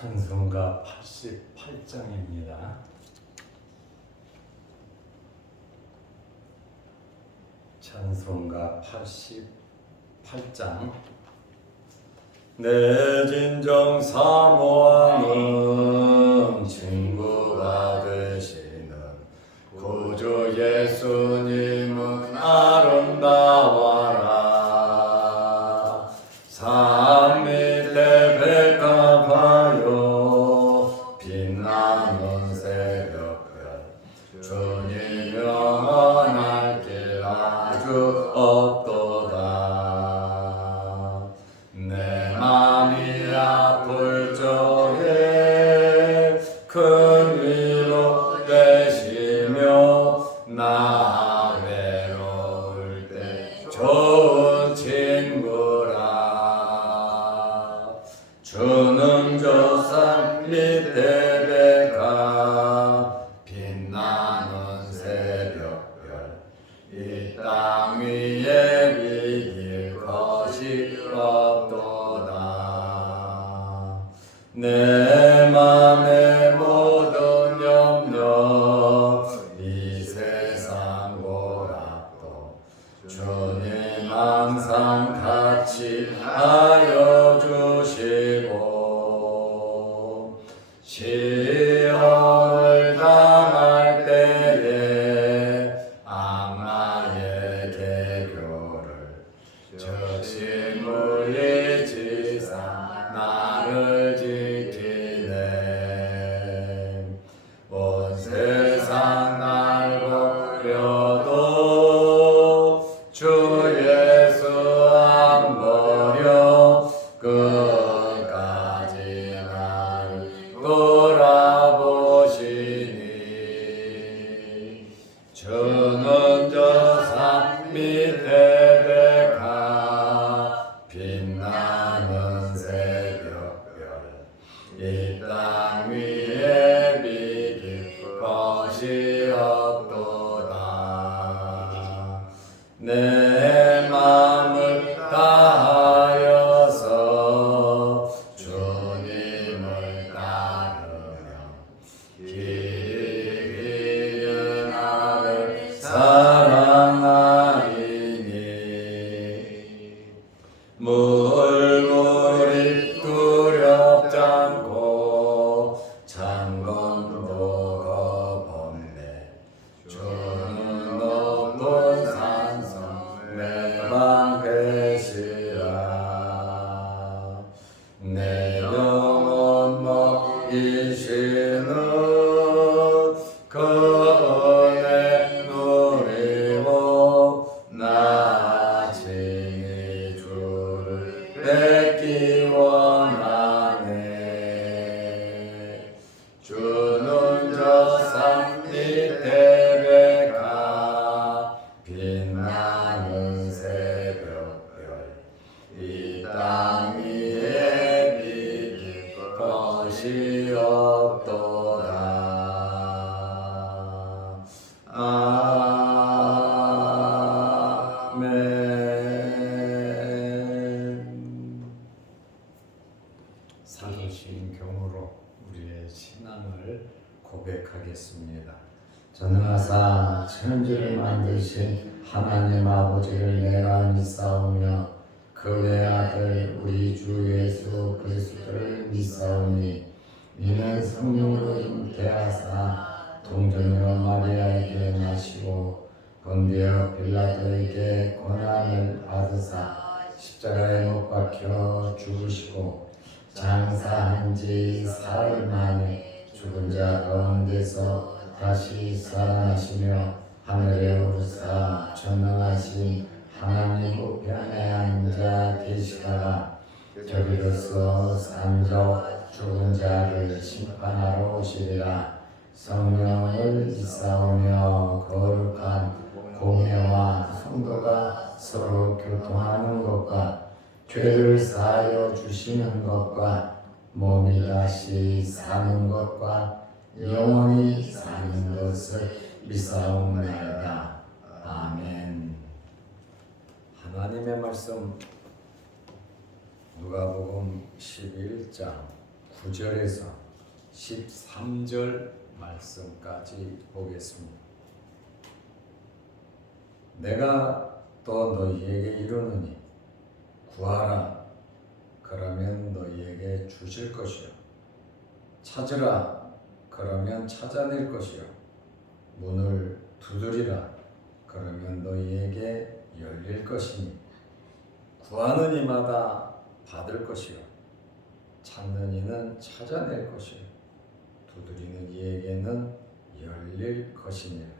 찬송가 88장입니다. 찬송가 88장 내 진정 사모하는 친구가 되시는 구주 예수님 내 Yeah. 본디어 빌라도에게 고난을 받으사 십자가에 못 박혀 죽으시고 장사한 지 사흘 만에 죽은 자 가운데서 다시 살아나시며 하늘에 오르사 전능하신 하나님 우편에 앉아 계시다가 저리로서 산적 죽은 자를 심판하러 오시리라. 성령을 믿사오며 거룩한 공회와 성도가 서로 교통하는 것과 죄를 사하여 주시는 것과 몸이 다시 사는 것과 영원히 사는 것을 믿사옵나이다. 아멘. 하나님의 말씀 누가복음 11장 9절에서 13절 말씀까지 보겠습니다. 내가 또 너희에게 이르노니 구하라. 그러면 너희에게 주실 것이요. 찾으라. 그러면 찾아낼 것이요. 문을 두드리라. 그러면 너희에게 열릴 것이니 구하는 이마다 받을 것이요. 찾는 이는 찾아낼 것이요. 두드리는 이에게는 열릴 것이니라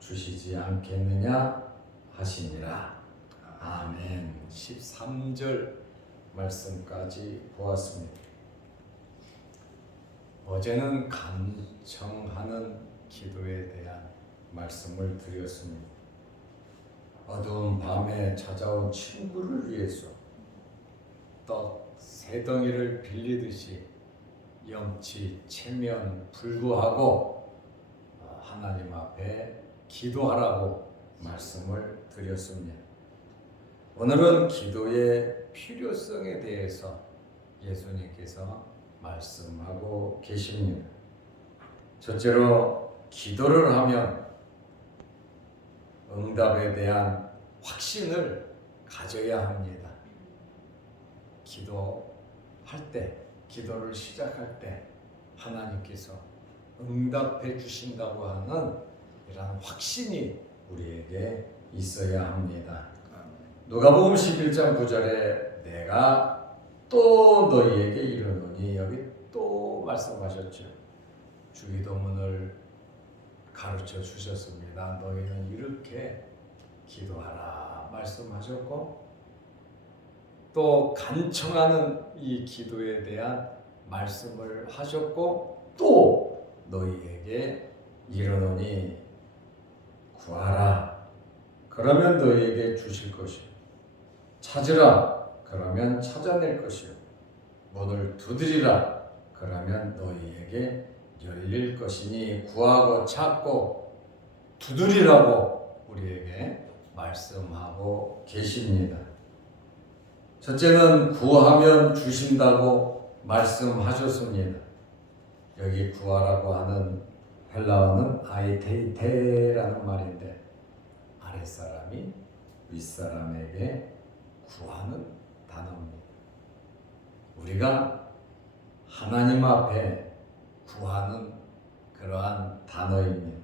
주시지 않겠느냐 하시니라. 아멘. 13절 말씀까지 보았습니다. 어제는 간청하는 기도에 대한 말씀을 드렸습니다. 어두운 밤에 찾아온 친구를 위해서 떡 세 덩이를 빌리듯이 염치, 체면 불구하고 어, 하나님 앞에 기도하라고 말씀을 드렸습니다. 오늘은 기도의 필요성에 대해서 예수님께서 말씀하고 계십니다. 첫째로 기도를 하면 응답에 대한 확신을 가져야 합니다. 기도할 때, 기도를 시작할 때 하나님께서 응답해 주신다고 하는 이런 확신이 우리에게 있어야 합니다. 누가복음 11장 9절에 내가 또 너희에게 이르노니 여기 또 말씀하셨죠. 주기도문을 가르쳐 주셨습니다. 너희는 이렇게 기도하라 말씀하셨고 또 간청하는 이 기도에 대한 말씀을 하셨고 또 너희에게 이르노니 구하라. 그러면 너희에게 주실 것이요. 찾으라. 그러면 찾아낼 것이요. 문을 두드리라. 그러면 너희에게 열릴 것이니 구하고 찾고 두드리라고 우리에게 말씀하고 계십니다. 첫째는 구하면 주신다고 말씀하셨습니다. 여기 구하라고 하는 헬라어는 아이테이테라는 말인데 아랫사람이 윗사람에게 구하는 단어입니다. 우리가 하나님 앞에 구하는 그러한 단어입니다.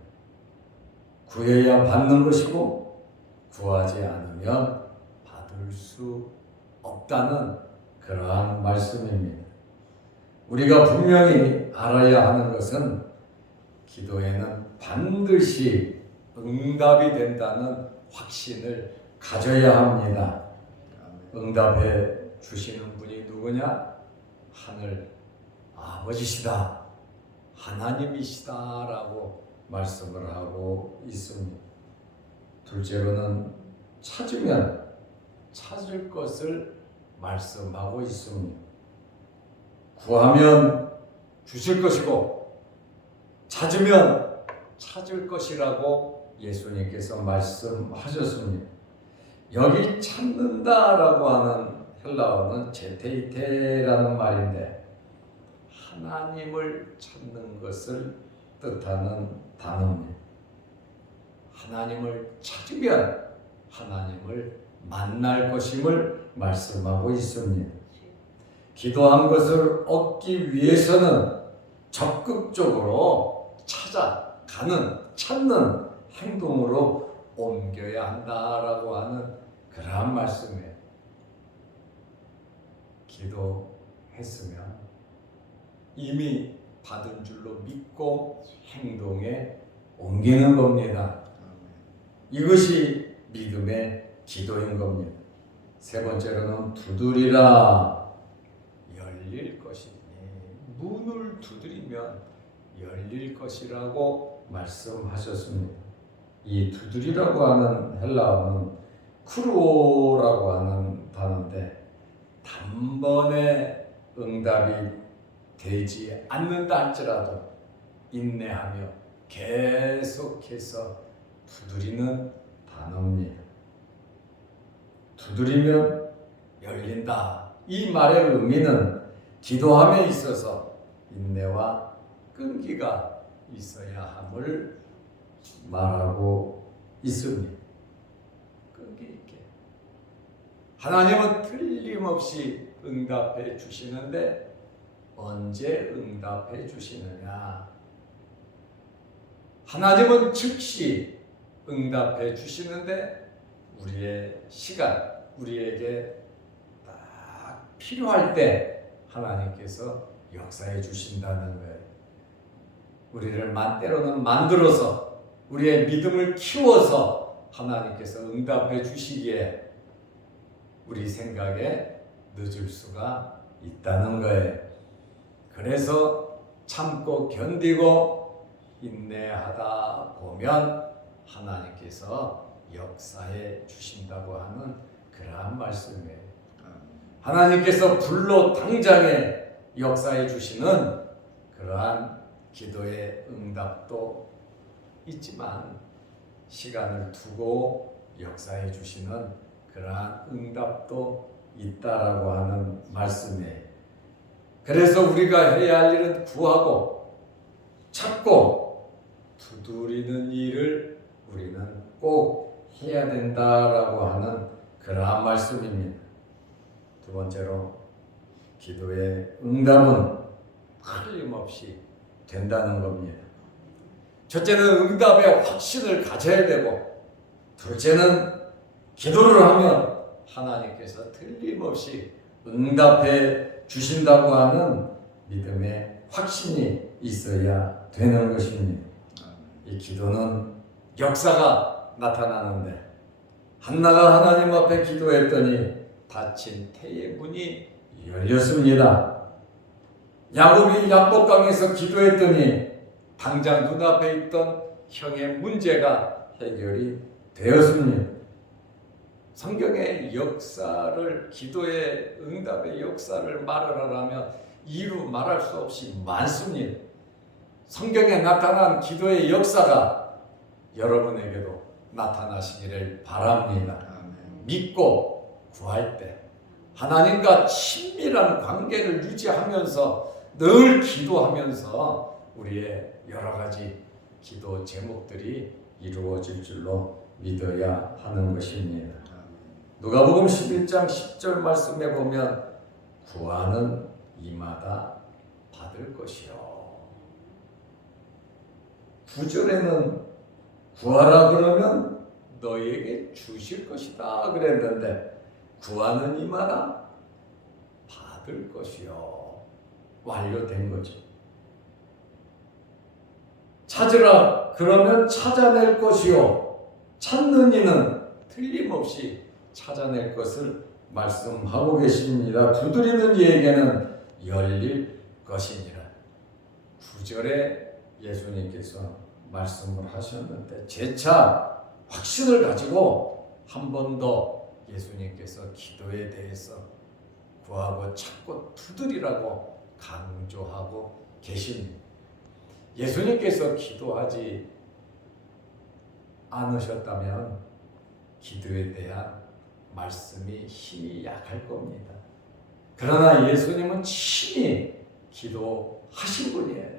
구해야 받는 것이고 구하지 않으면 받을 수 없다는 그러한 말씀입니다. 우리가 분명히 알아야 하는 것은 기도에는 반드시 응답이 된다는 확신을 가져야 합니다. 응답해 주시는 분이 누구냐? 하늘 아버지시다. 하나님이시다라고 말씀을 하고 있습니다. 둘째로는 찾으면 찾을 것을 말씀하고 있습니다. 구하면 주실 것이고 찾으면 찾을 것이라고 예수님께서 말씀하셨습니다. 여기 찾는다라고 하는 헬라어는 제테이테라는 말인데 하나님을 찾는 것을 뜻하는 단어입니다. 하나님을 찾으면 하나님을 만날 것임을 말씀하고 있습니다. 기도한 것을 얻기 위해서는 적극적으로 찾아 가는, 찾는 행동으로 옮겨야 한다라고 하는 그러한 말씀이에요. 기도했으면 이미 받은 줄로 믿고 행동에 옮기는 겁니다. 이것이 믿음의 기도인 겁니다. 세 번째로는 두드리라 열릴 것이니 문을 두드리면 열릴 것이라고 말씀하셨습니다. 이 두드리라고 하는 헬라어는 크루오라고 하는 단어인데 단번에 응답이 되지 않는다 할지라도 인내하며 계속해서 두드리는 단어입니다. 두드리면 열린다. 이 말의 의미는 기도함에 있어서 인내와 끈기가 있어야 함을 말하고 있습니다. 끈기 있게. 하나님은 틀림없이 응답해 주시는데 언제 응답해 주시느냐? 하나님은 즉시 응답해 주시는데 우리의 시간, 우리에게 딱 필요할 때 하나님께서 역사해 주신다는 거예요. 우리를 만 때로는 만들어서 우리의 믿음을 키워서 하나님께서 응답해 주시기에 우리 생각에 늦을 수가 있다는 거예요. 그래서 참고 견디고 인내하다 보면 하나님께서 역사해 주신다고 하는 그러한 말씀이에요. 하나님께서 불로 당장에 역사해 주시는 그러한 기도의 응답도 있지만 시간을 두고 역사해 주시는 그러한 응답도 있다라고 하는 말씀이에요. 그래서 우리가 해야 할 일은 구하고 찾고 두드리는 일을 우리는 꼭 해야 된다라고 하는 그러한 말씀입니다. 두 번째로 기도의 응답은 틀림없이 된다는 겁니다. 첫째는 응답의 확신을 가져야 되고 둘째는 기도를 하면 하나님께서 틀림없이 응답해 주신다고 하는 믿음의 확신이 있어야 되는 것입니다. 이 기도는 역사가 나타나는데 한나가 하나님 앞에 기도했더니 닫힌 태의 문이 열렸습니다. 야곱이 야곱강에서 기도했더니 당장 눈앞에 있던 형의 문제가 해결이 되었습니다. 성경의 역사를 기도의 응답의 역사를 말을 하라면 이루 말할 수 없이 많습니다. 성경에 나타난 기도의 역사가 여러분에게도 나타나시기를 바랍니다. 믿고 구할 때 하나님과 친밀한 관계를 유지하면서 늘 기도하면서 우리의 여러 가지 기도 제목들이 이루어질 줄로 믿어야 하는 것입니다. 누가복음 11장 10절 말씀에 보면 구하는 이마다 받을 것이요. 9절에는 구하라 그러면 너에게 주실 것이다 그랬는데 구하는 이마다 받을 것이요. 완료된 거죠. 찾으라 그러면 찾아낼 것이요. 찾는 이는 틀림없이 찾아낼 것을 말씀하고 계십니다. 두드리는 이에게는 열릴 것이니라. 구절에 예수님께서 말씀을 하셨는데 재차 확신을 가지고 한 번 더 예수님께서 기도에 대해서 구하고 찾고 두드리라고 강조하고 계십니다. 예수님께서 기도하지 않으셨다면 기도에 대한 말씀이 힘이 약할 겁니다. 그러나 예수님은 친히 기도하신 분이에요.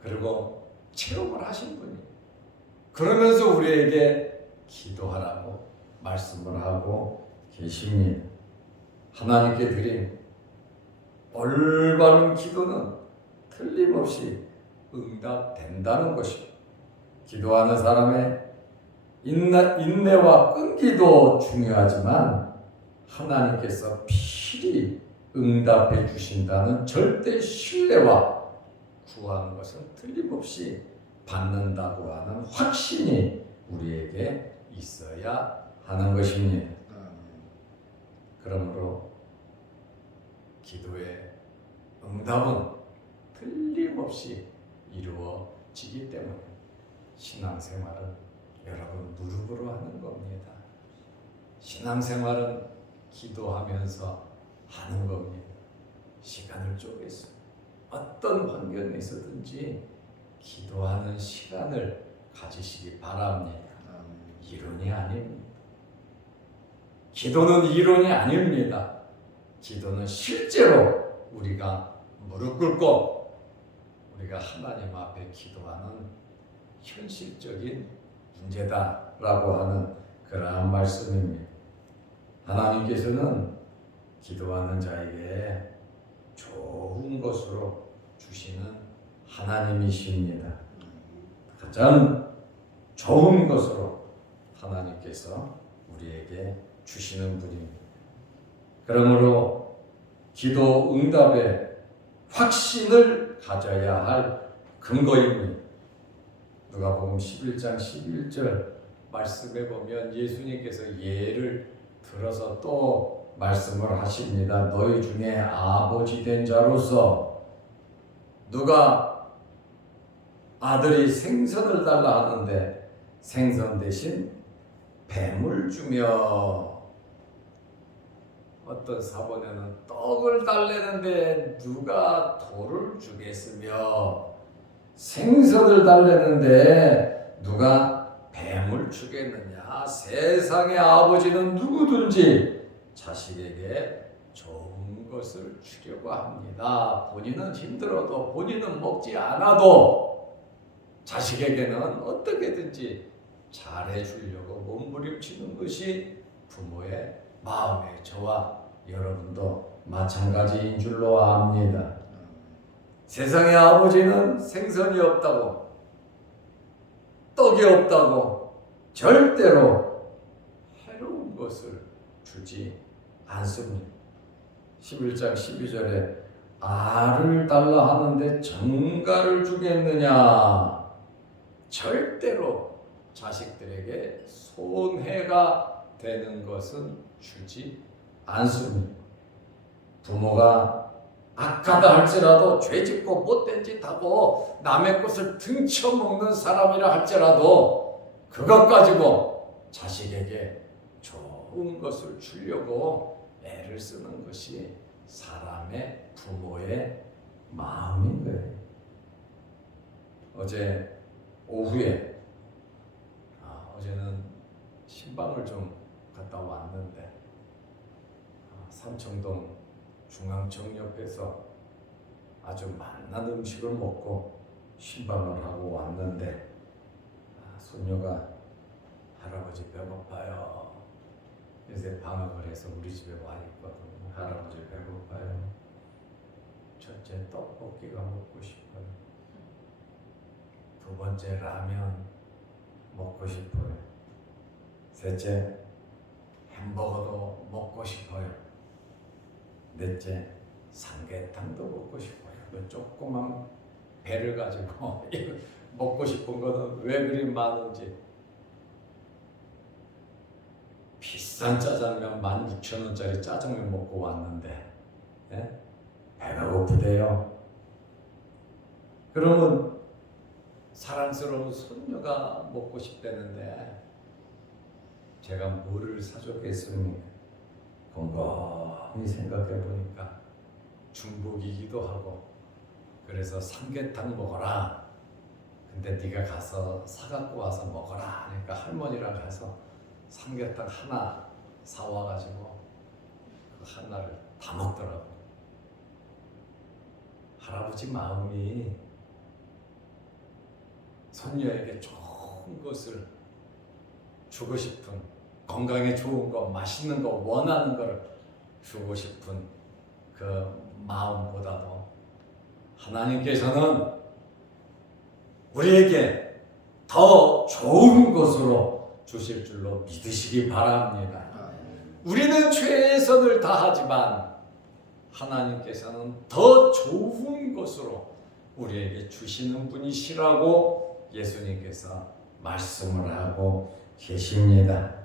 그리고 체험을 하신 분이에요. 그러면서 우리에게 기도하라고 말씀을 하고 계십니다. 하나님께 드린 올바른 기도는 틀림없이 응답된다는 것이고 기도하는 사람의 인내, 인내와 끈기도 중요하지만 하나님께서 필히 응답해 주신다는 절대 신뢰와 구하는 것은 틀림없이 받는다고 하는 확신이 우리에게 있어야 하는 것입니다. 그러므로 기도의 응답은 틀림없이 이루어지기 때문에 신앙생활은 여러분 무릎으로 하는 겁니다. 신앙생활은 기도하면서 하는 겁니다. 시간을 쪼개서 어떤 환경에 있어든지 기도하는 시간을 가지시기 바랍니다. 이론이 아닙니다. 기도는 이론이 아닙니다. 기도는 실제로 우리가 무릎 꿇고 우리가 하나님 앞에 기도하는 현실적인 문제다라고 하는 그러한 말씀입니다. 하나님께서는 기도하는 자에게 좋은 것으로 주시는 하나님이십니다. 가장 좋은 것으로 하나님께서 우리에게 주시는 분입니다. 그러므로 기도 응답에 확신을 가져야 할 근거입니다. 누가복음 11장 11절 말씀에 보면 예수님께서 예를 들어서 또 말씀을 하십니다. 너희 중에 아버지 된 자로서 누가 아들이 생선을 달라 하는데 생선 대신 뱀을 주며 어떤 사본에는 떡을 달래는데 누가 돌을 주겠으며 생선을 달래는데 누가 뱀을 주겠느냐? 세상의 아버지는 누구든지 자식에게 좋은 것을 주려고 합니다. 본인은 힘들어도 본인은 먹지 않아도 자식에게는 어떻게든지 잘해 주려고 몸부림치는 것이 부모의 마음의 저와 여러분도 마찬가지인 줄로 압니다. 세상의 아버지는 생선이 없다고 떡이 없다고 절대로 해로운 것을 주지 않습니다. 11장 12절에 알을 달라 하는데 정가를 주겠느냐 절대로 자식들에게 손해가 되는 것은 주지 않습니다. 부모가 악하다 할지라도 죄짓고 못된 짓 하고 남의 것을 등쳐먹는 사람이라 할지라도 그것 가지고 자식에게 좋은 것을 주려고 애를 쓰는 것이 사람의 부모의 마음인 거예요. 어제 오후에 아, 어제는 신방을 좀 갔다 왔는데 아, 삼청동 중앙청 옆에서 아주 맛난 음식을 먹고 신방을 하고 왔는데 아, 손녀가 할아버지 배고파요. 요새 방학을 해서 우리 집에 와 있거든요. 할아버지 배고파요. 첫째 떡볶이가 먹고 싶어요. 두 번째 라면 먹고 싶어요. 셋째 햄버거도 먹고 싶어요. 넷째 삼계탕도 먹고 싶어요. 그 조그만 배를 가지고 먹고 싶은 거는 왜 그리 많은지 비싼 짜장면 16,000원짜리 짜장면 먹고 왔는데 예? 배가 고프대요. 그러면 사랑스러운 손녀가 먹고 싶다는데 제가 뭐를 사줬겠습니까? 곰곰이 생각해 보니까 중복이기도 하고 그래서 삼계탕 먹어라. 근데 네가 가서 사갖고 와서 먹어라. 그러니까 할머니랑 가서 삼계탕 하나 사와가지고 그 하나를 다 먹더라고. 할아버지 마음이 손녀에게 좋은 것을 주고 싶은 건강에 좋은 거, 맛있는 거, 원하는 거를 주고 싶은 그 마음보다도 하나님께서는 우리에게 더 좋은 것으로 주실 줄로 믿으시기 바랍니다. 우리는 최선을 다하지만 하나님께서는 더 좋은 것으로 우리에게 주시는 분이시라고 예수님께서 말씀을 하고 계십니다.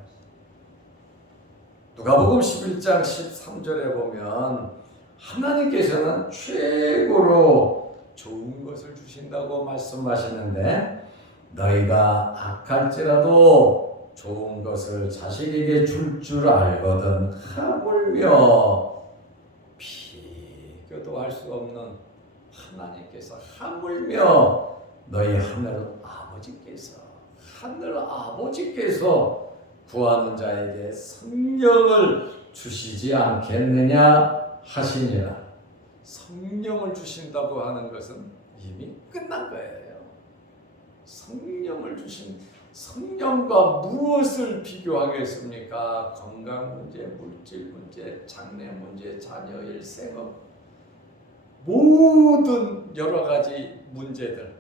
누가복음 11장 13절에 보면 하나님께서는 최고로 좋은 것을 주신다고 말씀하시는데 너희가 악할지라도 좋은 것을 자식에게 줄 줄 알거든 하물며 비교도 할 수 없는 하나님께서 하물며 너희 하늘 아버지께서 하늘 아버지께서 구하는 자에게 성령을 주시지 않겠느냐 하시니라. 성령을 주신다고 하는 것은 이미 끝난 거예요. 성령을 주신 성령과 무엇을 비교하겠습니까? 건강 문제, 물질 문제, 장래 문제, 자녀 일, 생업 모든 여러 가지 문제들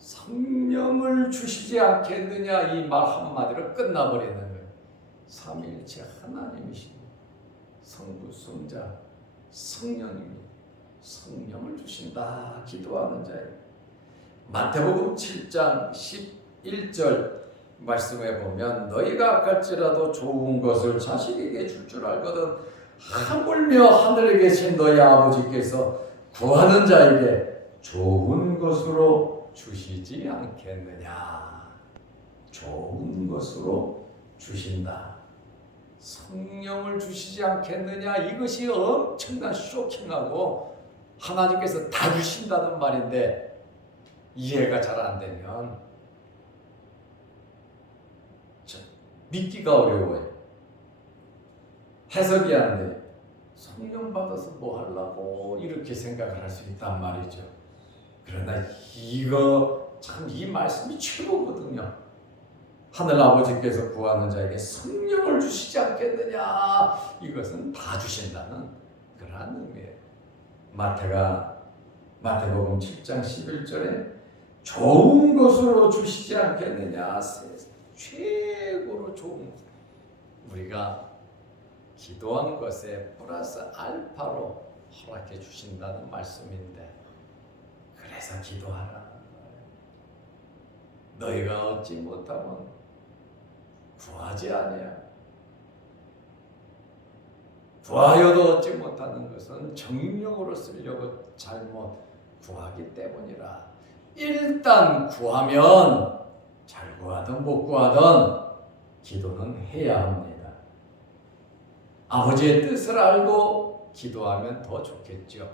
성령을 주시지 않겠느냐 이 말 한마디로 끝나버리는 거예요. 삼위일체 하나님이신 성부, 성자, 성령님이 성령을 주신다 기도하는 자예요. 마태복음 7장 11절 말씀해 보면 너희가 아까지라도 좋은 것을 자식에게 줄 줄 알거든 하물며 하늘에 계신 너희 아버지께서 구하는 자에게 좋은 것으로 주시지 않겠느냐 좋은 것으로 주신다 성령을 주시지 않겠느냐 이것이 엄청난 쇼킹하고 하나님께서 다 주신다는 말인데 이해가 잘 안 되면 저- 믿기가 어려워요. 해석이 안 돼. 성령 받아서 뭐 하려고 이렇게 생각을 할 수 있단 말이죠. 그러나 이거 참 이 말씀이 최고거든요. 하늘 아버지께서 구하는 자에게 성령을 주시지 않겠느냐 이것은 다 주신다는 그러한 의미예요. 마태가 마태복음 7장 11절에 좋은 것으로 주시지 않겠느냐 최고로 좋은 우리가 기도한 것에 플러스 알파로 허락해 주신다는 말씀인데 그래서 기도하라 너희가 얻지 못하면 구하지 아니야 구하여도 얻지 못하는 것은 정령으로 쓰려고 잘못 구하기 때문이라 일단 구하면 잘 구하든 못 구하든 기도는 해야 합니다. 아버지의 뜻을 알고 기도하면 더 좋겠죠.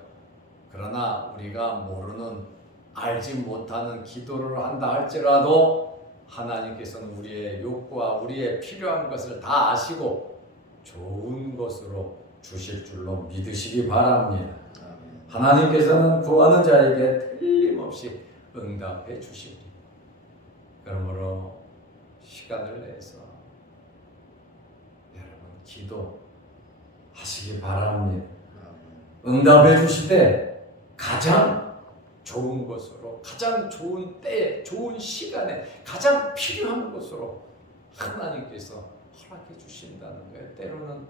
그러나 우리가 모르는 알지 못하는 기도를 한다 할지라도 하나님께서는 우리의 욕구와 우리의 필요한 것을 다 아시고 좋은 것으로 주실 줄로 믿으시기 바랍니다. 하나님께서는 구하는 자에게 틀림없이 응답해 주시리. 그러므로 시간을 내서 여러분 기도하시기 바랍니다. 응답해 주시되 가장 좋은 것으로 가장 좋은 때에 좋은 시간에 가장 필요한 것으로 하나님께서 허락해 주신다는 거예요. 때로는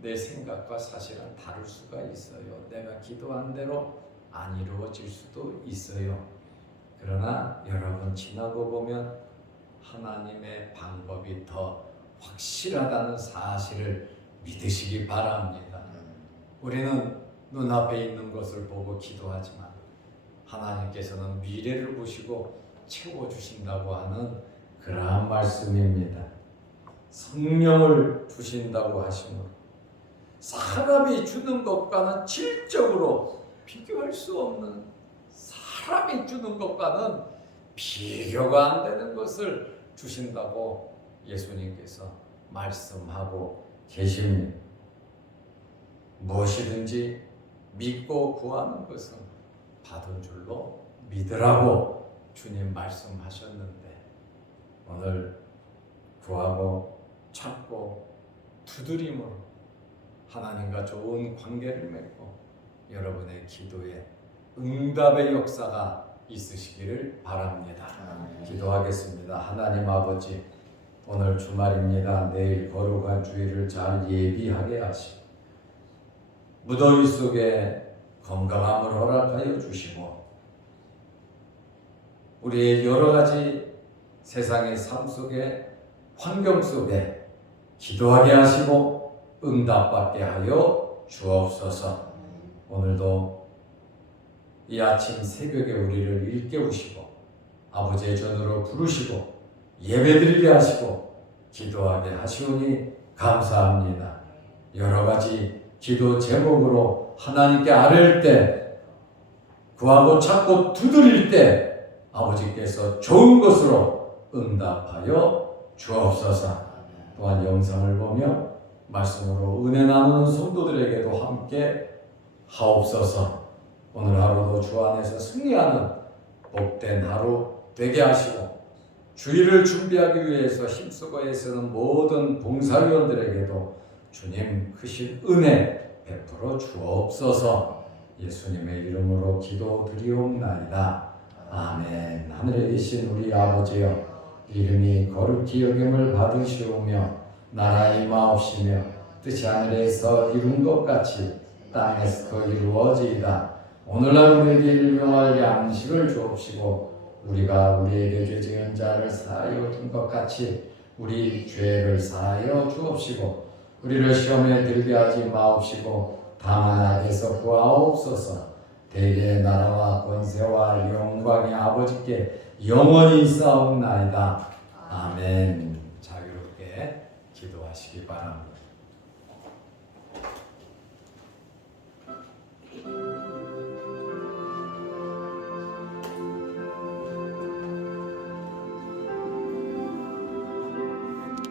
내 생각과 사실은 다를 수가 있어요. 내가 기도한 대로 안 이루어질 수도 있어요. 그러나 여러분 지나고 보면 하나님의 방법이 더 확실하다는 사실을 믿으시기 바랍니다. 우리는 눈앞에 있는 것을 보고 기도하지만 하나님께서는 미래를 보시고 채워주신다고 하는 그러한 말씀입니다. 성령을 주신다고 하시므로 사람이 주는 것과는 질적으로 비교할 수 없는 사람이 주는 것과는 비교가 안 되는 것을 주신다고 예수님께서 말씀하고 계십니다. 무엇이든지 믿고 구하는 것은 받은 줄로 믿으라고 주님 말씀하셨는데 오늘 구하고 찾고 두드림으로 하나님과 좋은 관계를 맺고 여러분의 기도에 응답의 역사가 있으시기를 바랍니다. 기도하겠습니다. 하나님 아버지, 오늘 주말입니다. 내일 거룩한 주일을 잘 예비하게 하시고 무더위 속에 건강함을 허락하여 주시고 우리의 여러 가지 세상의 삶 속에 환경 속에 기도하게 하시고 응답받게 하여 주옵소서. 오늘도 이 아침 새벽에 우리를 일깨우시고 아버지의 전으로 부르시고 예배드리게 하시고 기도하게 하시오니 감사합니다. 여러 가지 기도 제목으로 하나님께 아뢰을 때 구하고 찾고 두드릴 때 아버지께서 좋은 것으로 응답하여 주옵소서. 또한 영상을 보며 말씀으로 은혜 나누는 성도들에게도 함께 하옵소서. 오늘 하루도 주 안에서 승리하는 복된 하루 되게 하시고 주일을 준비하기 위해서 힘쓰고 애쓰는 모든 봉사위원들에게도 주님 크신 은혜 베풀어 주옵소서. 예수님의 이름으로 기도드리옵나이다. 아멘. 하늘에 계신 우리 아버지여 이름이 거룩히 여김을 받으시오며 나라 임하옵시며 뜻이 하늘에서 이룬 것 같이 땅에서도 이루어지이다. 오늘날 우리에게 일용할 양식을 주옵시고 우리가 우리에게 죄 지은 자를 사하여 준 것 같이 우리 죄를 사하여 주옵시고 우리를 시험에 들게 하지 마옵시고 다만 악에서 구하옵소서 대개의 나라와 권세와 영광이 아버지께 영원히 있사옵나이다. 아멘. 자유롭게 기도하시기 바랍니다.